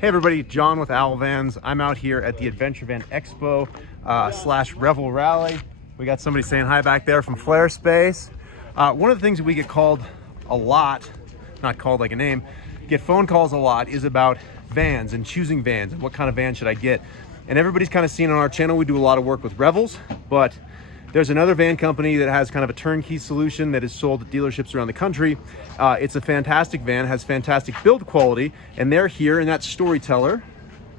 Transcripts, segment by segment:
Hey everybody, John with Owl Vans. I'm out here at the Adventure Van Expo slash Revel Rally. We got somebody saying hi back there from Flare Space. One of the things that we get called a lot, not called like a name, get phone calls a lot is about vans and choosing vans and what kind of van should I get. And everybody's kind of seen on our channel, we do a lot of work with Revels, but there's another van company that has kind of a turnkey solution that is sold at dealerships around the country. It's a fantastic van, has fantastic build quality, and they're here, and that's Storyteller.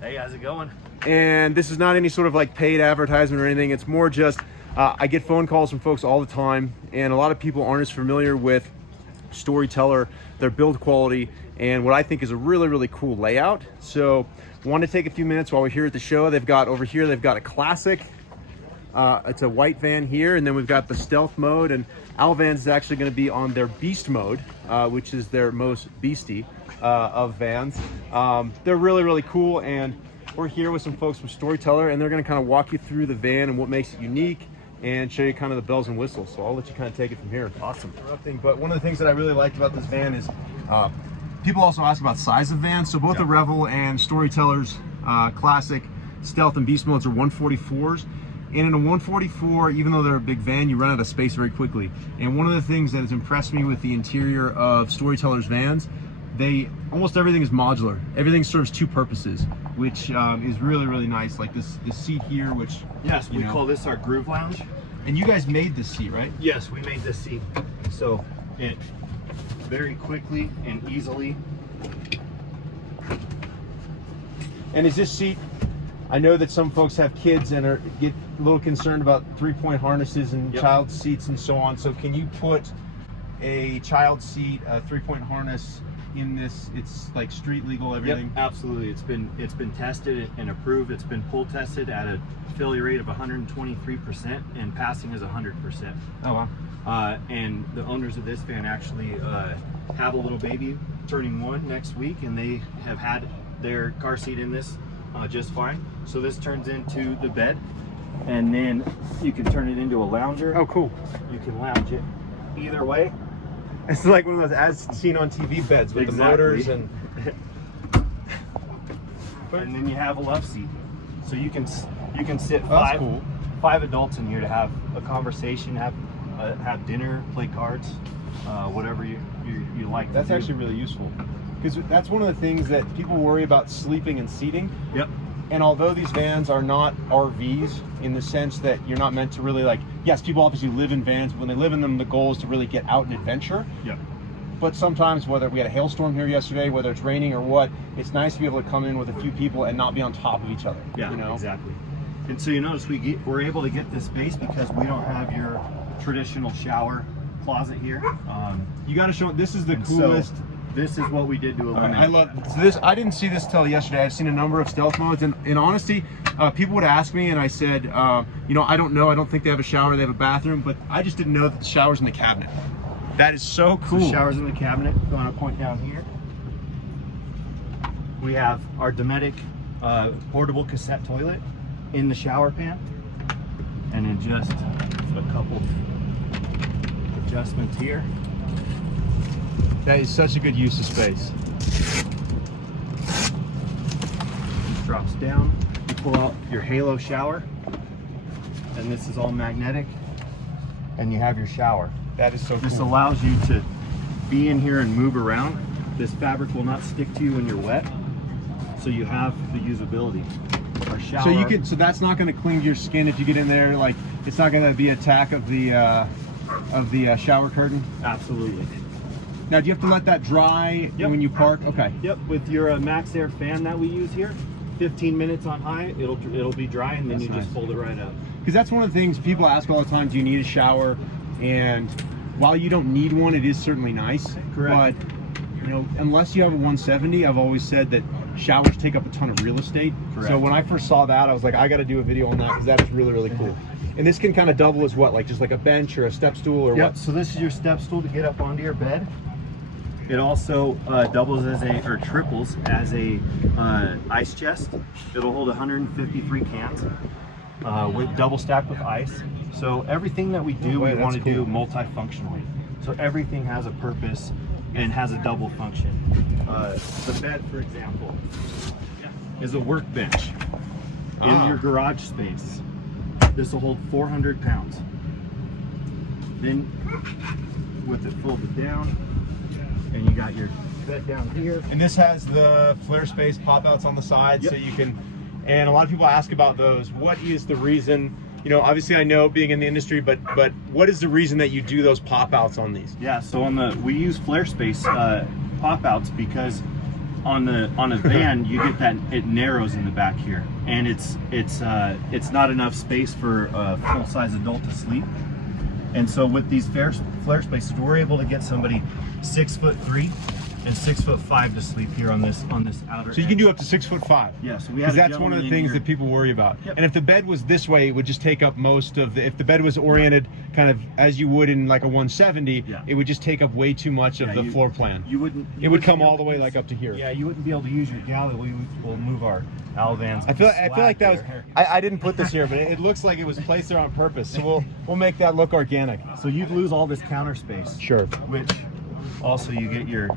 Hey, how's it going? And this is not any sort of like paid advertisement or anything. It's more just, I get phone calls from folks all the time, and a lot of people aren't as familiar with Storyteller, their build quality, and what I think is a really, really cool layout. So wanted to take a few minutes while we're here at the show. They've got over here, they've got a classic. It's a white van here, and then we've got the stealth mode, and Owl Vans is actually going to be on their beast mode, which is their most beastie of vans. They're really, really cool, and we're here with some folks from Storyteller, and they're going to kind of walk you through the van and what makes it unique and show you kind of the bells and whistles. So I'll let you kind of take it from here. Awesome. But one of the things that I really liked about this van is people also ask about size of vans. So both the Revel and Storyteller's classic stealth and beast modes are 144s. And in a 144, even though they're a big van, you run out of space very quickly. And one of the things that has impressed me with the interior of Storyteller's vans, almost everything is modular. Everything serves two purposes, which is really, really nice. Like this seat here, which we call this our groove lounge. And you guys made this seat, right? Yes, we made this seat. So it very quickly and easily. And is this seat, I know that some folks have kids and get a little concerned about 3-point harnesses and child seats and so on. So can you put a child seat, a 3-point harness in this? It's like street legal, everything? Yep, absolutely. It's been tested and approved. It's been pull tested at a failure rate of 123%, and passing is 100%. Oh wow. And the owners of this van actually have a little baby turning 1 next week, and they have had their car seat in this just fine. So this turns into the bed, and then you can turn it into a lounger. Oh, cool. You can lounge it either way. It's like one of those as seen on TV beds with the motors and and then you have a love seat, so you can sit five adults in here to have a conversation, have dinner, play cards, whatever you like. That's actually really useful, because that's one of the things that people worry about, sleeping and seating. Yep. And although these vans are not RVs in the sense that you're not meant to really, like, yes, people obviously live in vans, but when they live in them, the goal is to really get out and adventure. Yep. But sometimes, whether we had a hailstorm here yesterday, whether it's raining or what, it's nice to be able to come in with a few people and not be on top of each other. Yeah, you know? Exactly. And so you notice we're able to get this space because we don't have your traditional shower closet here. You got to show, this is the coolest. So, this is what we did to eliminate. I love this. I didn't see this till yesterday. I've seen a number of stealth modes, and in honesty, people would ask me, and I said, you know, I don't know. I don't think they have a shower. They have a bathroom, but I just didn't know that the shower's in the cabinet. That is so cool. So shower's in the cabinet. If you want to point down here, we have our Dometic portable cassette toilet in the shower pan, and then just a couple adjustments here. That is such a good use of space. It drops down. You pull out your Halo shower, and this is all magnetic, and you have your shower. That is so cool. This allows you to be in here and move around. This fabric will not stick to you when you're wet, so you have the usability. Our shower. So you can. So that's not going to cling to your skin if you get in there. Like, it's not going to be attack of the shower curtain. Absolutely. Now, do you have to let that dry when you park? Okay. Yep. With your Max Air fan that we use here, 15 minutes on high, it'll be dry, and then that's you nice. just fold it right up. Because that's one of the things people ask all the time. Do you need a shower? And while you don't need one, it is certainly nice. Correct. But you know, unless you have a 170, I've always said that showers take up a ton of real estate. Correct. So when I first saw that, I was like, I got to do a video on that, because that is really, really cool. And this can kind of double as what, like just like a bench or a step stool or what? So this is your step stool to get up onto your bed. It also doubles as or triples as a ice chest. It'll hold 153 cans with double stacked with ice. So everything that we do, we want to do multifunctionally. So everything has a purpose and has a double function. The bed, for example, is a workbench in your garage space. This will hold 400 pounds. Then with it folded down, and you got your bed down here. And this has the flare space pop outs on the side, Yep. so you can, and a lot of people ask about those. What is the reason, you know, obviously I know being in the industry, but what is the reason that you do those pop outs on these? Yeah, so we use flare space pop outs because on a van you get that it narrows in the back here, and it's not enough space for a full-size adult to sleep. And so with these flare spaces, we're able to get somebody 6'3" and 6'5" to sleep here on this outer. So you can do up to 6'5". Yeah, so we Because have that's one of the things that people worry about. Yep. And if the bed was this way, it would just take up most of the. If the bed was oriented kind of as you would in like a 170, Yeah. it would just take up way too much of the floor plan. You wouldn't. It would come all the way like up to here. Yeah, you wouldn't be able to use your galley. We'll move our Alvans. I feel like that was. I didn't put this here, but it looks like it was placed there on purpose. So we'll make that look organic. So you'd lose all this counter space. Sure. Which also you get your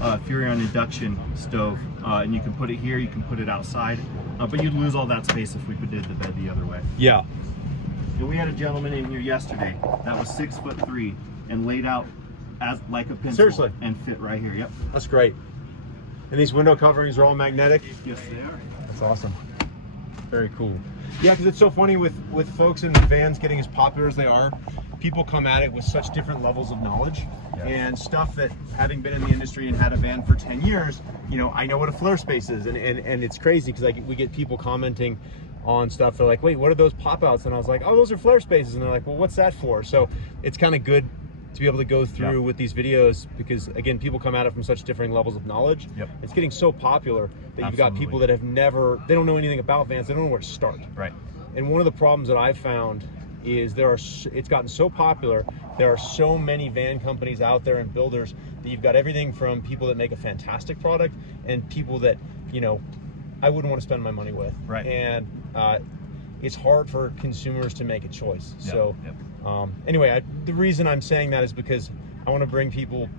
Furrion induction stove, and you can put it here, you can put it outside, but you'd lose all that space if we did the bed the other way. Yeah. And we had a gentleman in here yesterday that was 6'3" and laid out as like a pencil. Seriously? And fit right here. Yep. That's great. And these window coverings are all magnetic? Yes, they are. That's awesome. Very cool. Yeah, because it's so funny with folks in vans getting as popular as they are, people come at it with such different levels of knowledge and stuff that, having been in the industry and had a van for 10 years, you know, I know what a flare space is, and it's crazy because we get people commenting on stuff. They're like, wait, what are those pop outs? And I was like, oh, those are flare spaces. And they're like, well, what's that for? So it's kind of good to be able to go through with these videos, because again, people come at it from such different levels of knowledge. It's getting so popular that you've got people that have never, they don't know anything about vans, they don't know where to start. Right. And one of the problems that I've found is it's gotten so popular, there are so many van companies out there and builders that you've got everything from people that make a fantastic product and people that, you know, I wouldn't want to spend my money with. Right. And it's hard for consumers to make a choice. So anyway, the reason I'm saying that is because I want to bring people,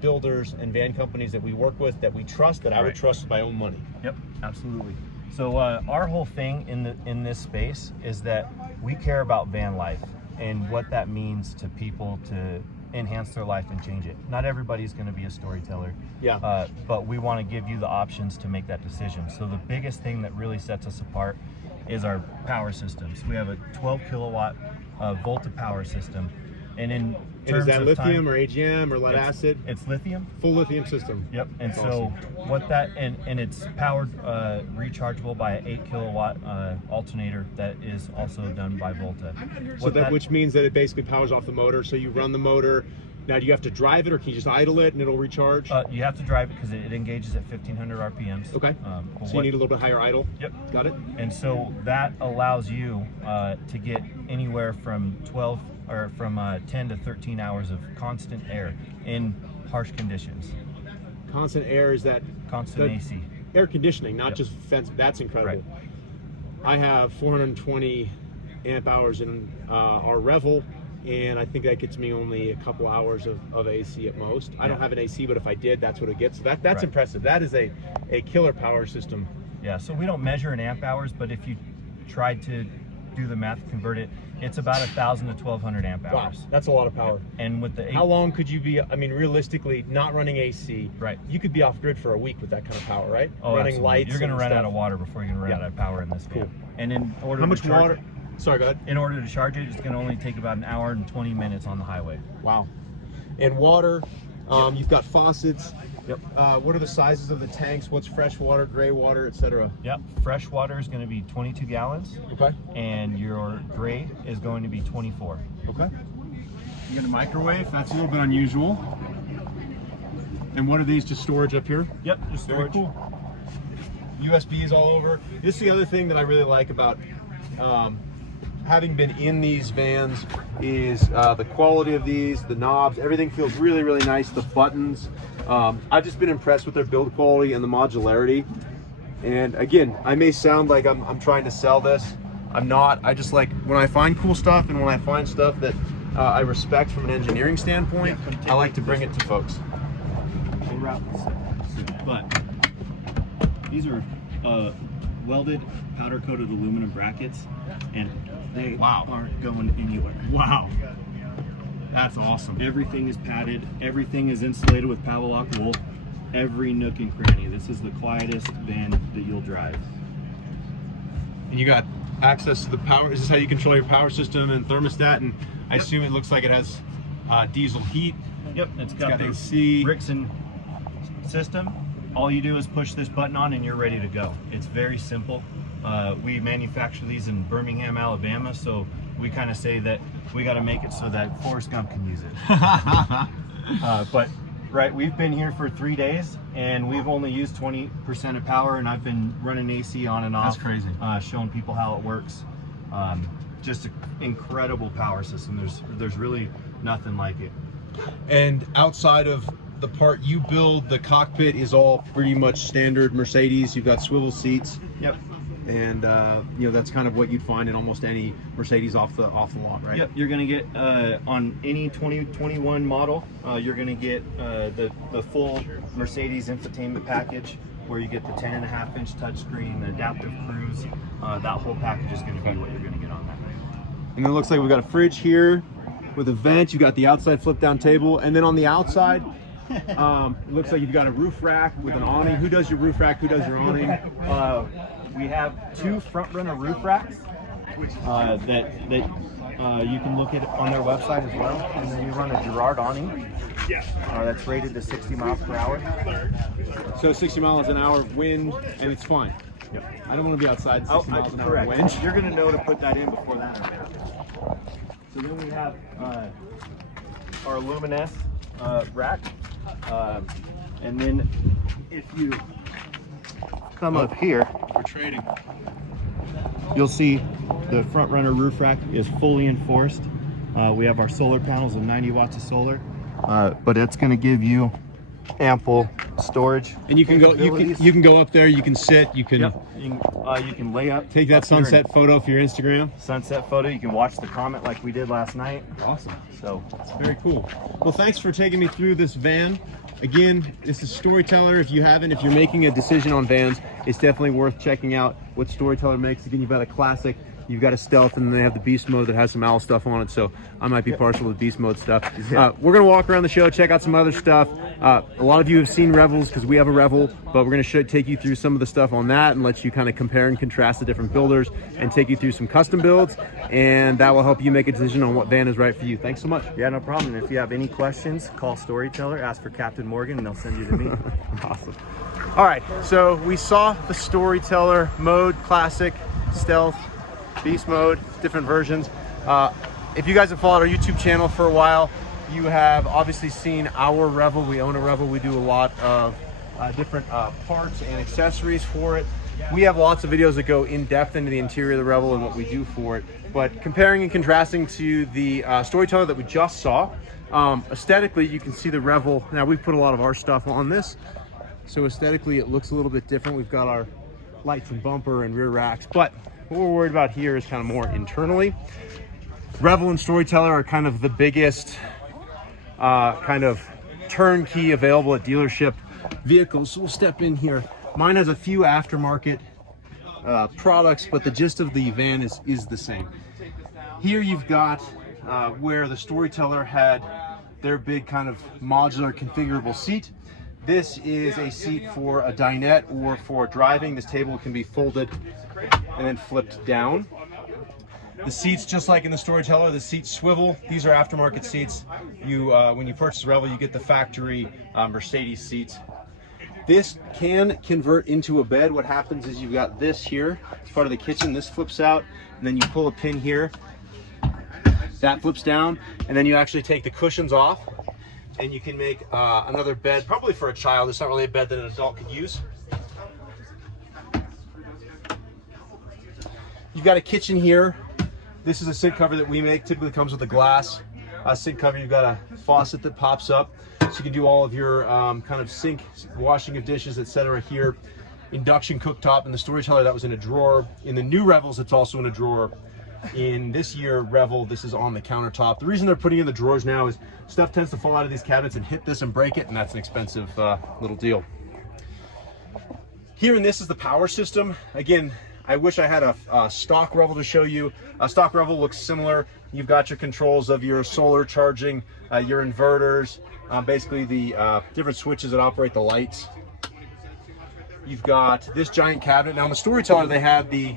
builders and van companies that we work with, that we trust, that I would trust with my own money. Yep, absolutely. So our whole thing in this space is that we care about van life and what that means to people to enhance their life and change it. Not everybody's going to be a storyteller. But we want to give you the options to make that decision. So the biggest thing that really sets us apart is our power systems. We have a 12 kilowatt Volta power system, and in terms is that of lithium time, or AGM or lead acid? It's lithium. Full lithium system. Yep. And That's so awesome. what that and it's powered rechargeable by an 8 kilowatt alternator that is also done by Volta. Which means that it basically powers off the motor. So you run the motor. Now, do you have to drive it, or can you just idle it and it'll recharge? You have to drive it because it engages at 1500 RPMs. Okay. So you need a little bit higher idle. Yep. Got it. And so that allows you to get anywhere from 10 to 13 hours of constant air in harsh conditions. Constant air, is that constant AC? Air conditioning, not just fence. That's incredible. Right. I have 420 amp hours in our Revel, and I think that gets me only a couple hours of AC at most. I don't have an AC, but if I did, that's what it gets. So that's impressive. That is a killer power system. Yeah, so we don't measure in amp hours, but if you tried to do the math, convert it, it's about 1,000 to 1,200 amp hours. Wow, that's a lot of power. And with the how long could you be? I mean, realistically, not running AC. Right. You could be off grid for a week with that kind of power, right? Oh, running absolutely. lights. You're going to run stuff. out of water before you're going to run out of power in this van. Cool. And in order how much to charge water? Sorry, go ahead. In order to charge it, it's going to only take about an hour and 20 minutes on the highway. Wow. And water, you've got faucets. Yep. What are the sizes of the tanks? What's fresh water, gray water, etc.? Yep. Fresh water is going to be 22 gallons. Okay. And your gray is going to be 24. Okay. You get a microwave. That's a little bit unusual. And what are these? Just storage up here? Yep. Just storage. Very cool. USBs all over. This is the other thing that I really like about having been in these vans is the quality of these, the knobs, everything feels really, really nice. The buttons. I've just been impressed with their build quality and the modularity. And again, I may sound like I'm trying to sell this. I'm not. I just like, when I find cool stuff and when I find stuff that I respect from an engineering standpoint, I like to bring it to folks. But These are welded, powder coated aluminum brackets, and they aren't going anywhere. Wow. That's awesome. Everything is padded, everything is insulated with Pavlok wool, every nook and cranny. This is the quietest van that you'll drive. And you got access to the power. Is this how you control your power system and thermostat? And I assume it looks like it has diesel heat. Yep, it's got the AC. Rickson system. All you do is push this button on and you're ready to go. It's very simple. We manufacture these in Birmingham, Alabama, so we kind of say that we got to make it so that Forrest Gump can use it. But right, we've been here for 3 days and we've only used 20% of power, and I've been running AC on and off. That's crazy. Showing people how it works. Just an incredible power system. There's really nothing like it. And outside of the part you build, the cockpit is all pretty much standard Mercedes. You've got swivel seats. Yep. And you know, that's kind of what you'd find in almost any Mercedes off the lot, right? Yep. You're gonna get on any 2021 model, you're gonna get the full Mercedes infotainment package, where you get the 10.5-inch touchscreen, the adaptive cruise. That whole package is gonna be what you're gonna get on that. And it looks like we've got a fridge here with a vent. You got the outside flip down table, and then on the outside, it looks like you've got a roof rack with an awning. Who does your roof rack? Who does your awning? We have 2 front runner roof racks that you can look at on their website as well. And then we run a Girard awning that's rated to 60 miles per hour. So 60 miles an hour of wind, and it's fine. Yep. I don't want to be outside 60 miles an hour of Correct. wind. You're going to know to put that in before that happens. So then we have our Luminous rack. And then if you come up here, We're trading. you'll see the front runner roof rack is fully enforced. We have our solar panels of 90 watts of solar, but it's going to give you ample storage. And you can go. You can go up there. You can sit. You can. Yep. You can lay up. Take that sunset photo for your Instagram. Sunset photo. You can watch the comet like we did last night. Awesome. So Very cool. Well, thanks for taking me through this van. Again, this is Storyteller. If you're making a decision on vans, it's definitely worth checking out what Storyteller makes. Again, you've got a classic, you've got a stealth, and then they have the beast mode that has some owl stuff on it. So I might be partial to the beast mode stuff. We're gonna walk around the show, check out some other stuff. A lot of you have seen Revels because we have a Revel, but we're gonna take you through some of the stuff on that and let you kind of compare and contrast the different builders and take you through some custom builds, and that will help you make a decision on what van is right for you. Thanks so much. yeah, no problem. If you have any questions, call Storyteller, ask for Captain Morgan, and they'll send you to me. Awesome. All right, so we saw the Storyteller mode, classic, stealth, beast mode, different versions. If you guys have followed our YouTube channel for a while, you have obviously seen our Revel. We own a Revel. We do a lot of different parts and accessories for it. We have lots of videos that go in depth into the interior of the Revel and what we do for it. But comparing and contrasting to the Storyteller that we just saw, aesthetically you can see the Revel. Now we've put a lot of our stuff on this, so aesthetically it looks a little bit different. We've got our lights and bumper and rear racks, but what we're worried about here is kind of more internally. Revel and Storyteller are kind of the biggest kind of turnkey available at dealership vehicles. So we'll step in here. Mine has a few aftermarket products, but the gist of the van is the same. Here you've got where the Storyteller had their big kind of modular configurable seat. This is a seat for a dinette or for driving. This table can be folded and then flipped down. The seats, just like in the Storyteller, the seats swivel. These are aftermarket seats. You, when you purchase Revel, you get the factory Mercedes seats. This can convert into a bed. What happens is you've got this here. It's part of the kitchen. This flips out, and then you pull a pin here. That flips down, and then you actually take the cushions off, and you can make another bed, probably for a child. It's not really a bed that an adult could use. You've got a kitchen here. This is a sink cover that we make. Typically comes with a glass sink cover. You've got a faucet that pops up, so you can do all of your kind of sink, washing of dishes, etc. here. Induction cooktop. In the Storyteller, that was in a drawer. In the new Revels, it's also in a drawer. In this year Revel, this is on the countertop. The reason they're putting in the drawers now is stuff tends to fall out of these cabinets and hit this and break it, and that's an expensive little deal. Here in this is the power system. Again, I wish I had a stock Revel to show you. A stock Revel looks similar. You've got your controls of your solar charging, your inverters, basically the different switches that operate the lights. You've got this giant cabinet. Now in the Storyteller, they had the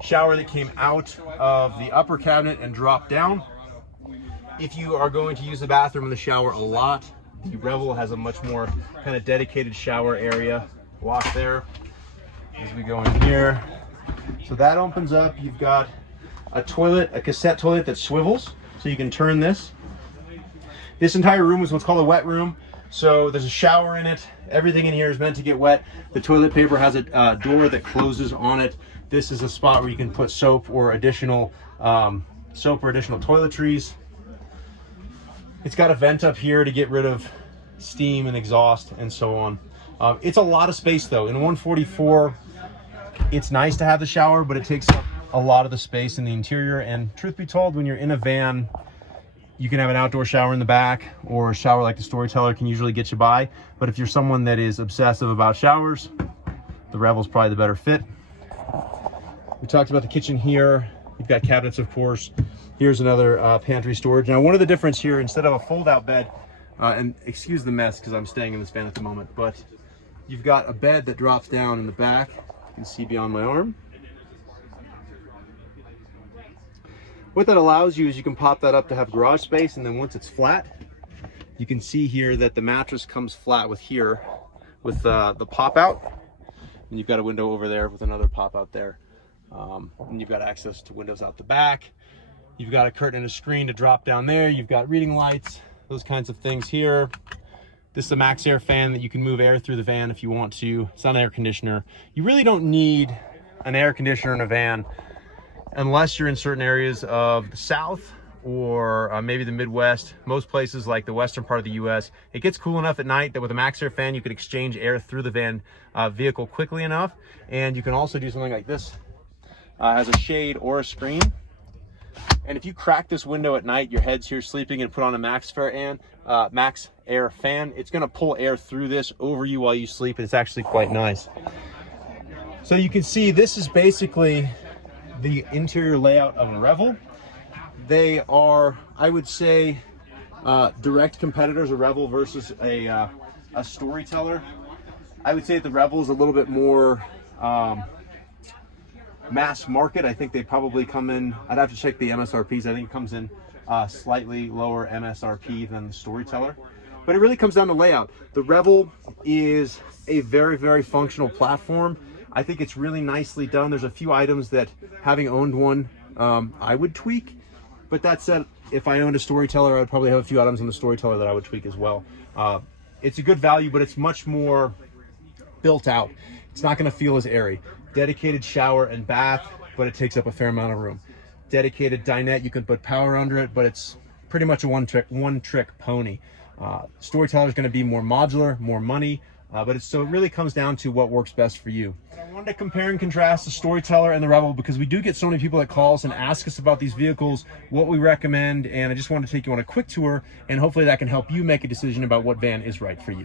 shower that came out of the upper cabinet and dropped down. If you are going to use the bathroom and the shower a lot, the Revel has a much more kind of dedicated shower area. Walk there as we go in here. So that opens up. You've got a toilet, a cassette toilet that swivels, so you can turn this. This entire room is what's called a wet room. So there's a shower in it. Everything in here is meant to get wet. The toilet paper has a door that closes on it. This is a spot where you can put soap or additional toiletries. It's got a vent up here to get rid of steam and exhaust and so on. It's a lot of space though. In 144, it's nice to have the shower, but it takes up a lot of the space in the interior. And truth be told, when you're in a van, you can have an outdoor shower in the back, or a shower like the Storyteller can usually get you by. But if you're someone that is obsessive about showers, the Revel's probably the better fit. We talked about the kitchen here. You've got cabinets, of course. Here's another pantry storage. Now, one of the difference here, instead of a fold-out bed, and excuse the mess because I'm staying in this van at the moment, but you've got a bed that drops down in the back. You can see beyond my arm. What that allows you is you can pop that up to have garage space, and then once it's flat, you can see here that the mattress comes flat with here, with the pop out, and you've got a window over there with another pop out there, and you've got access to windows out the back. You've got a curtain and a screen to drop down there. You've got reading lights, those kinds of things here. This is a max air fan that you can move air through the van if you want to. It's not an air conditioner. You really don't need an air conditioner in a van unless you're in certain areas of the South or maybe the Midwest. Most places like the western part of the US, it gets cool enough at night that with a max air fan, you could exchange air through the van vehicle quickly enough. And you can also do something like this. Has a shade or a screen. And if you crack this window at night, your head's here sleeping, and put on a max air fan, it's gonna pull air through this over you while you sleep, and it's actually quite nice. So you can see this is basically the interior layout of a Revel. They are, I would say, direct competitors, a Revel versus a Storyteller. I would say that the Revel is a little bit more mass market. I think they probably come in, I'd have to check the MSRPs. I think it comes in slightly lower MSRP than the Storyteller. But it really comes down to layout. The Revel is a very, very functional platform. I think it's really nicely done. There's a few items that, having owned one, I would tweak. But that said, if I owned a Storyteller, I'd probably have a few items on the Storyteller that I would tweak as well. It's a good value, but it's much more built out. It's not gonna feel as airy. Dedicated shower and bath, but it takes up a fair amount of room. Dedicated dinette, you can put power under it, but it's pretty much a one-trick pony. Storyteller is going to be more modular, more money, but so it really comes down to what works best for you. And I wanted to compare and contrast the Storyteller and the Revel because we do get so many people that call us and ask us about these vehicles, what we recommend, and I just want to take you on a quick tour, and hopefully that can help you make a decision about what van is right for you.